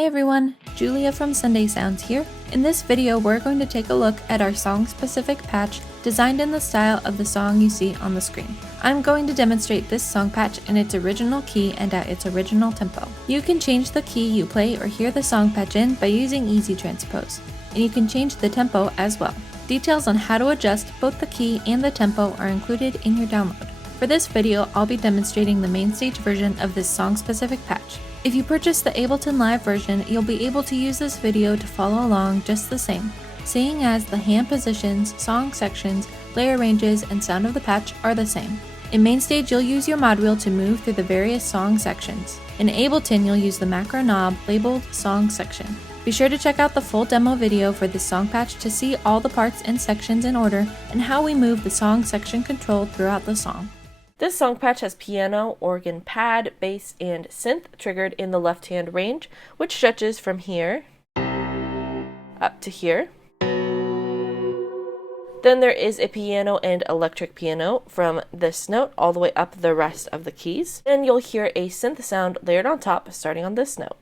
Hey everyone, Julia from Sunday Sounds here. In this video, we're going to take a look at our song-specific patch designed in the style of the song you see on the screen. I'm going to demonstrate this song patch in its original key and at its original tempo. You can change the key you play or hear the song patch in by using Easy Transpose, and you can change the tempo as well. Details on how to adjust both the key and the tempo are included in your download. For this video, I'll be demonstrating the MainStage version of this song-specific patch. If you purchase the Ableton Live version, you'll be able to use this video to follow along just the same, seeing as the hand positions, song sections, layer ranges, and sound of the patch are the same. In MainStage, you'll use your mod wheel to move through the various song sections. In Ableton, you'll use the macro knob labeled Song Section. Be sure to check out the full demo video for this song patch to see all the parts and sections in order and how we move the song section control throughout the song. This song patch has piano, organ, pad, bass, and synth triggered in the left-hand range, which stretches from here up to here. Then there is a piano and electric piano from this note all the way up the rest of the keys. Then you'll hear a synth sound layered on top starting on this note.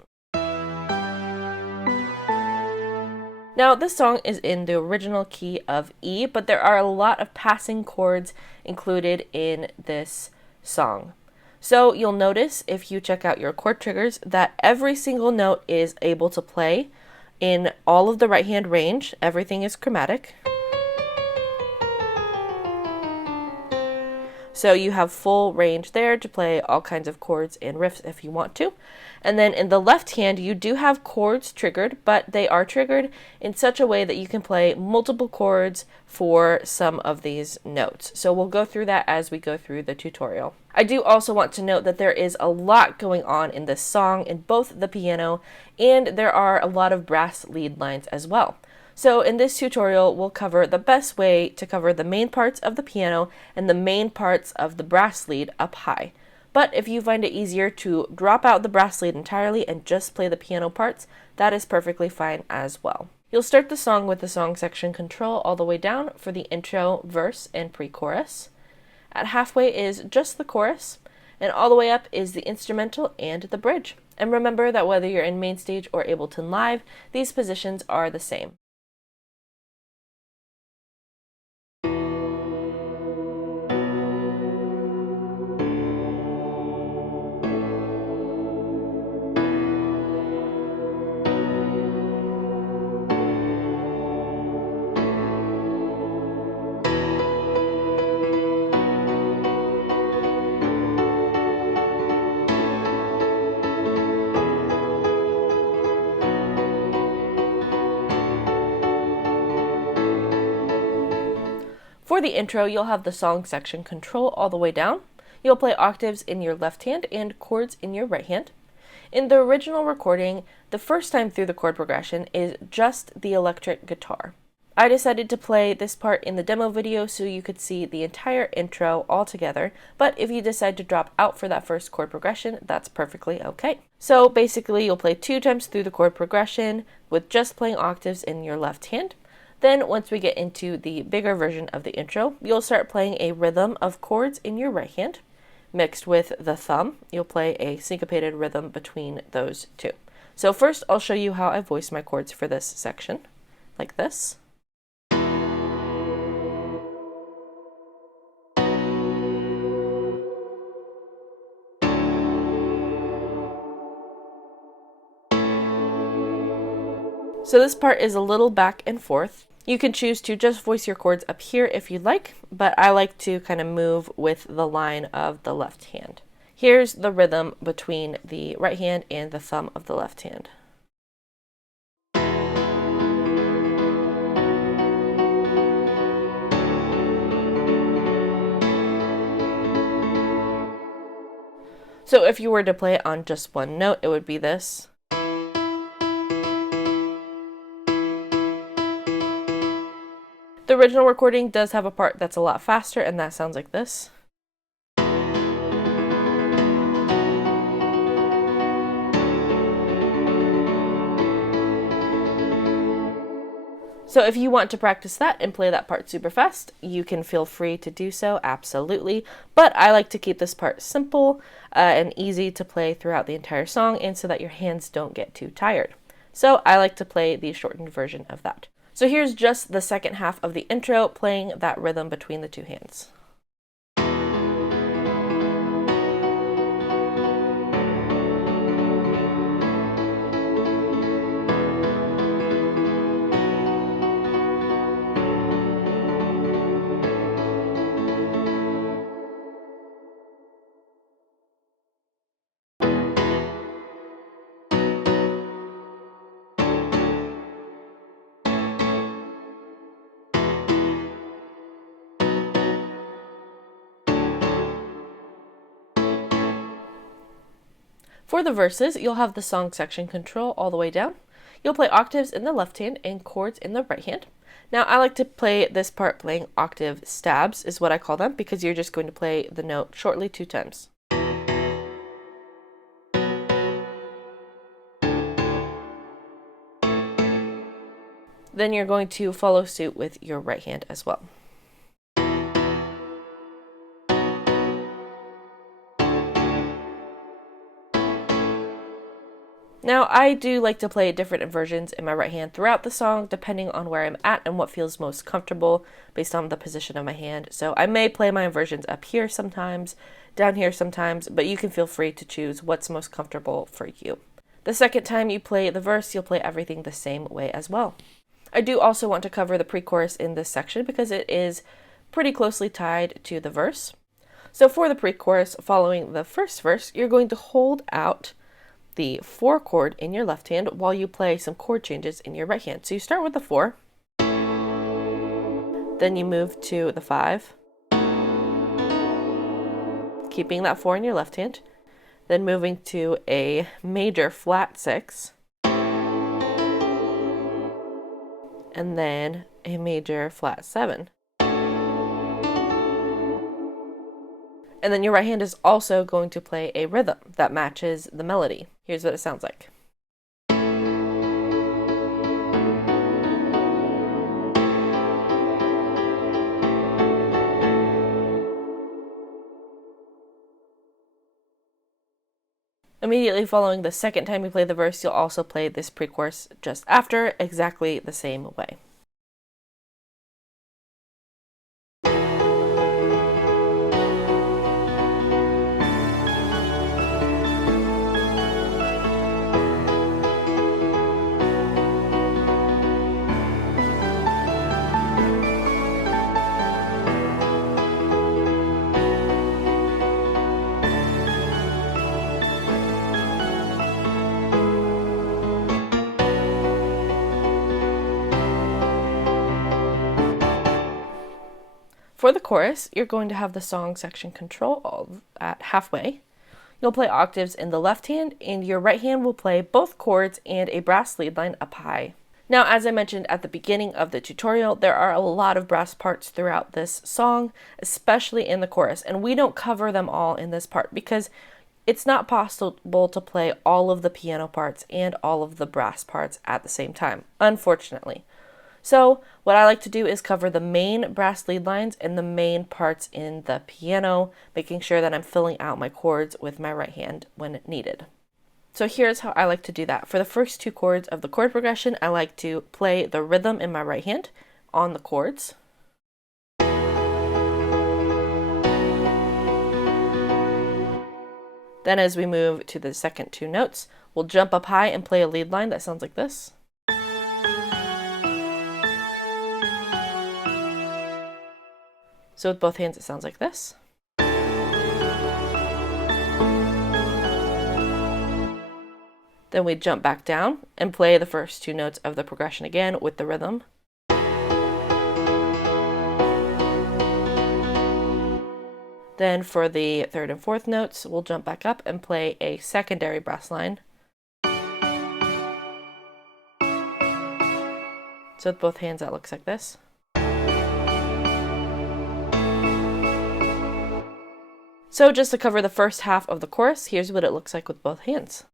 Now, this song is in the original key of E, but there are a lot of passing chords included in this song. So you'll notice if you check out your chord triggers that every single note is able to play in all of the right hand range. Everything is chromatic. So you have full range there to play all kinds of chords and riffs if you want to. And then in the left hand, you do have chords triggered, but they are triggered in such a way that you can play multiple chords for some of these notes. So we'll go through that as we go through the tutorial. I do also want to note that there is a lot going on in this song in both the piano, and there are a lot of brass lead lines as well. So in this tutorial, we'll cover the best way to cover the main parts of the piano and the main parts of the brass lead up high. But if you find it easier to drop out the brass lead entirely and just play the piano parts, that is perfectly fine as well. You'll start the song with the song section control all the way down for the intro, verse, and pre-chorus. At halfway is just the chorus, and all the way up is the instrumental and the bridge. And remember that whether you're in MainStage or Ableton Live, these positions are the same. For the intro, you'll have the song section control all the way down. You'll play octaves in your left hand and chords in your right hand. In the original recording, the first time through the chord progression is just the electric guitar. I decided to play this part in the demo video so you could see the entire intro all together, but if you decide to drop out for that first chord progression, that's perfectly okay. So basically, you'll play 2 times through the chord progression with just playing octaves in your left hand. Then once we get into the bigger version of the intro, you'll start playing a rhythm of chords in your right hand. Mixed with the thumb, you'll play a syncopated rhythm between those two. So first, I'll show you how I voice my chords for this section, like this. So this part is a little back and forth. You can choose to just voice your chords up here if you'd like, but I like to kind of move with the line of the left hand. Here's the rhythm between the right hand and the thumb of the left hand. So if you were to play it on just one note, it would be this. The original recording does have a part that's a lot faster, and that sounds like this. So if you want to practice that and play that part super fast, you can feel free to do so, absolutely. But I like to keep this part simple and easy to play throughout the entire song, and so that your hands don't get too tired. So I like to play the shortened version of that. So here's just the second half of the intro, playing that rhythm between the two hands. For the verses, you'll have the song section control all the way down. You'll play octaves in the left hand and chords in the right hand. Now, I like to play this part playing octave stabs, is what I call them, because you're just going to play the note shortly 2 times. Then you're going to follow suit with your right hand as well. Now, I do like to play different inversions in my right hand throughout the song, depending on where I'm at and what feels most comfortable based on the position of my hand. So I may play my inversions up here sometimes, down here sometimes, but you can feel free to choose what's most comfortable for you. The second time you play the verse, you'll play everything the same way as well. I do also want to cover the pre-chorus in this section because it is pretty closely tied to the verse. So for the pre-chorus, following the first verse, you're going to hold out the 4 chord in your left hand while you play some chord changes in your right hand. So you start with the 4, then you move to the 5, keeping that 4 in your left hand, then moving to a major flat 6, and then a major flat 7. And then your right hand is also going to play a rhythm that matches the melody. Here's what it sounds like. Immediately following the second time you play the verse, you'll also play this pre-chorus just after, exactly the same way. For the chorus, you're going to have the song section control at halfway. You'll play octaves in the left hand, and your right hand will play both chords and a brass lead line up high. Now, as I mentioned at the beginning of the tutorial, there are a lot of brass parts throughout this song, especially in the chorus, and we don't cover them all in this part because it's not possible to play all of the piano parts and all of the brass parts at the same time, unfortunately. So what I like to do is cover the main brass lead lines and the main parts in the piano, making sure that I'm filling out my chords with my right hand when needed. So here's how I like to do that. For the first 2 chords of the chord progression, I like to play the rhythm in my right hand on the chords. Then as we move to the second 2 notes, we'll jump up high and play a lead line that sounds like this. So with both hands, it sounds like this. Then we jump back down and play the first 2 notes of the progression again with the rhythm. Then for the 3rd and 4th notes, we'll jump back up and play a secondary brass line. So with both hands, that looks like this. So just to cover the first half of the chorus, here's what it looks like with both hands.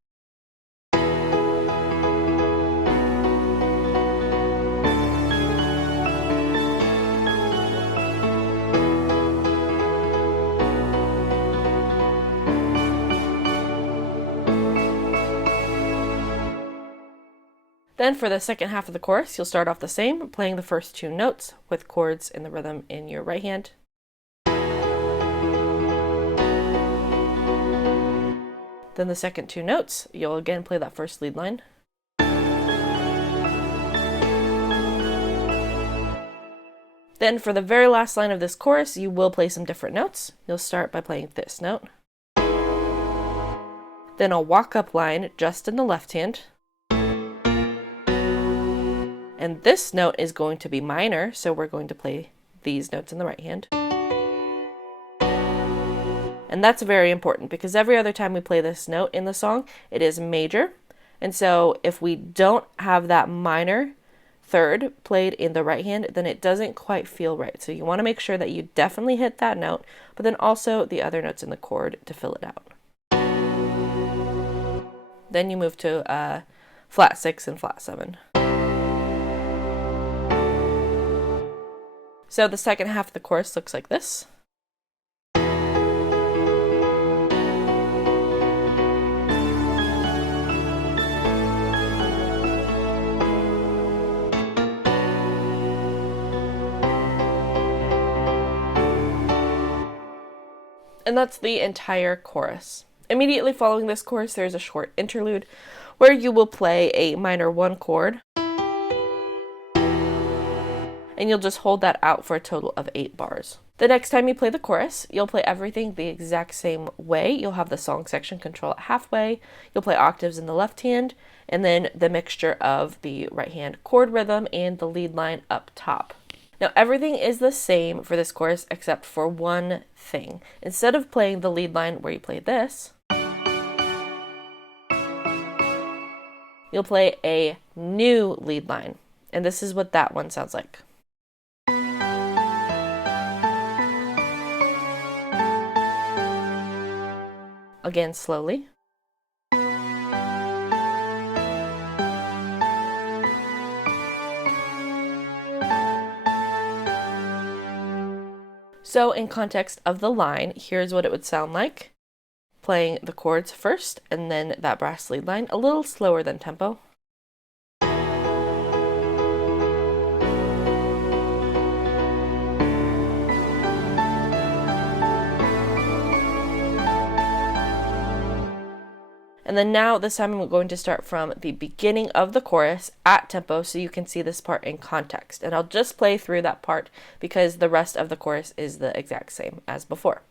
Then for the second half of the chorus, you'll start off the same, playing the first two notes with chords in the rhythm in your right hand. Then the second two notes, you'll again play that first lead line. Then for the very last line of this chorus, you will play some different notes. You'll start by playing this note. Then a walk-up line just in the left hand. And this note is going to be minor, so we're going to play these notes in the right hand. And that's very important because every other time we play this note in the song, it is major. And so if we don't have that minor third played in the right hand, then it doesn't quite feel right. So you want to make sure that you definitely hit that note, but then also the other notes in the chord to fill it out. Then you move to flat 6 and flat 7. So the second half of the chorus looks like this. And that's the entire chorus. Immediately following this chorus, there's a short interlude where you will play a minor 1 chord. And you'll just hold that out for a total of 8 bars. The next time you play the chorus, you'll play everything the exact same way. You'll have the song section control at halfway, you'll play octaves in the left hand, and then the mixture of the right hand chord rhythm and the lead line up top. Now everything is the same for this chorus except for one thing. Instead of playing the lead line where you play this, you'll play a new lead line. And this is what that one sounds like. Again, slowly. So in context of the line, here's what it would sound like. Playing the chords first and then that brass lead line, a little slower than tempo. And then now, this time I'm going to start from the beginning of the chorus at tempo so you can see this part in context. And I'll just play through that part because the rest of the chorus is the exact same as before.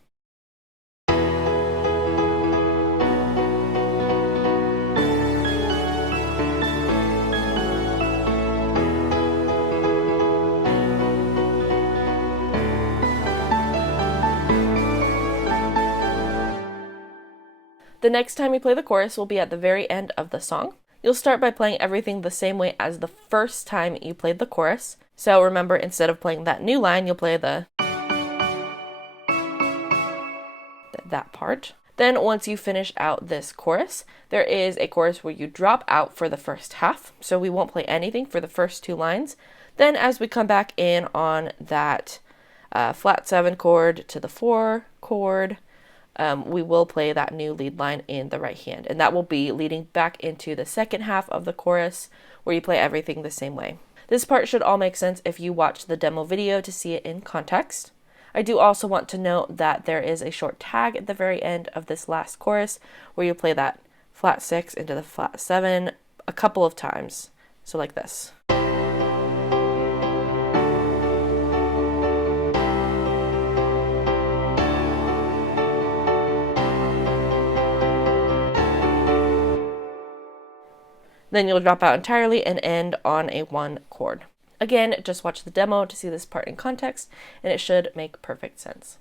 The next time you play the chorus will be at the very end of the song. You'll start by playing everything the same way as the first time you played the chorus. So remember, instead of playing that new line, you'll play that part. Then once you finish out this chorus, there is a chorus where you drop out for the first half. So we won't play anything for the first 2 lines. Then as we come back in on that flat 7 chord to the 4 chord, we will play that new lead line in the right hand, and that will be leading back into the second half of the chorus where you play everything the same way. This part should all make sense if you watch the demo video to see it in context. I do also want to note that there is a short tag at the very end of this last chorus where you play that flat 6 into the flat 7 a couple of times, so like this. Then you'll drop out entirely and end on a 1 chord. Again, just watch the demo to see this part in context, and it should make perfect sense.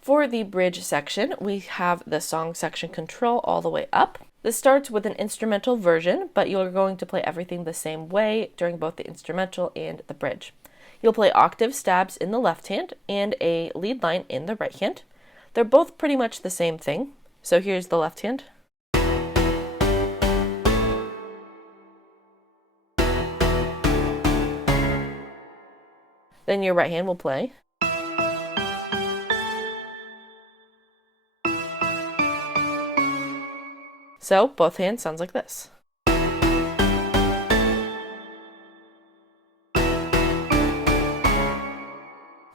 For the bridge section, we have the song section control all the way up. This starts with an instrumental version, but you're going to play everything the same way during both the instrumental and the bridge. You'll play octave stabs in the left hand and a lead line in the right hand. They're both pretty much the same thing. So here's the left hand. Then your right hand will play. So both hands sounds like this.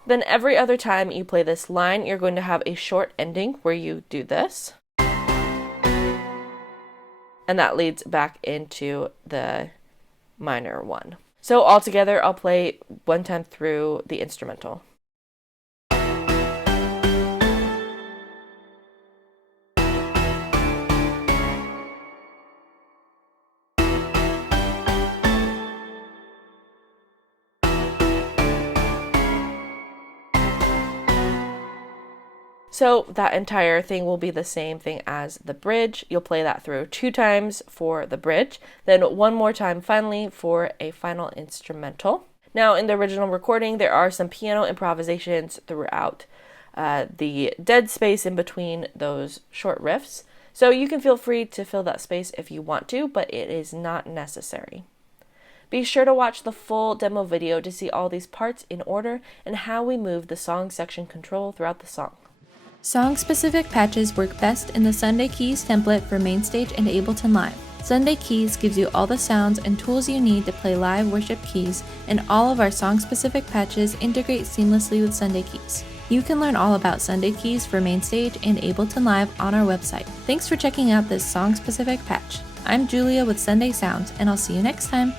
Then every other time you play this line, you're going to have a short ending where you do this. And that leads back into the minor one. So all together, I'll play one time through the instrumental. So that entire thing will be the same thing as the bridge. You'll play that through 2 times for the bridge, then one more time finally for a final instrumental. Now in the original recording, there are some piano improvisations throughout the dead space in between those short riffs. So you can feel free to fill that space if you want to, but it is not necessary. Be sure to watch the full demo video to see all these parts in order and how we move the song section control throughout the song. Song-specific patches work best in the Sunday Keys template for MainStage and Ableton Live. Sunday Keys gives you all the sounds and tools you need to play live worship keys, and all of our song-specific patches integrate seamlessly with Sunday Keys. You can learn all about Sunday Keys for MainStage and Ableton Live on our website. Thanks for checking out this song-specific patch. I'm Julia with Sunday Sounds, and I'll see you next time.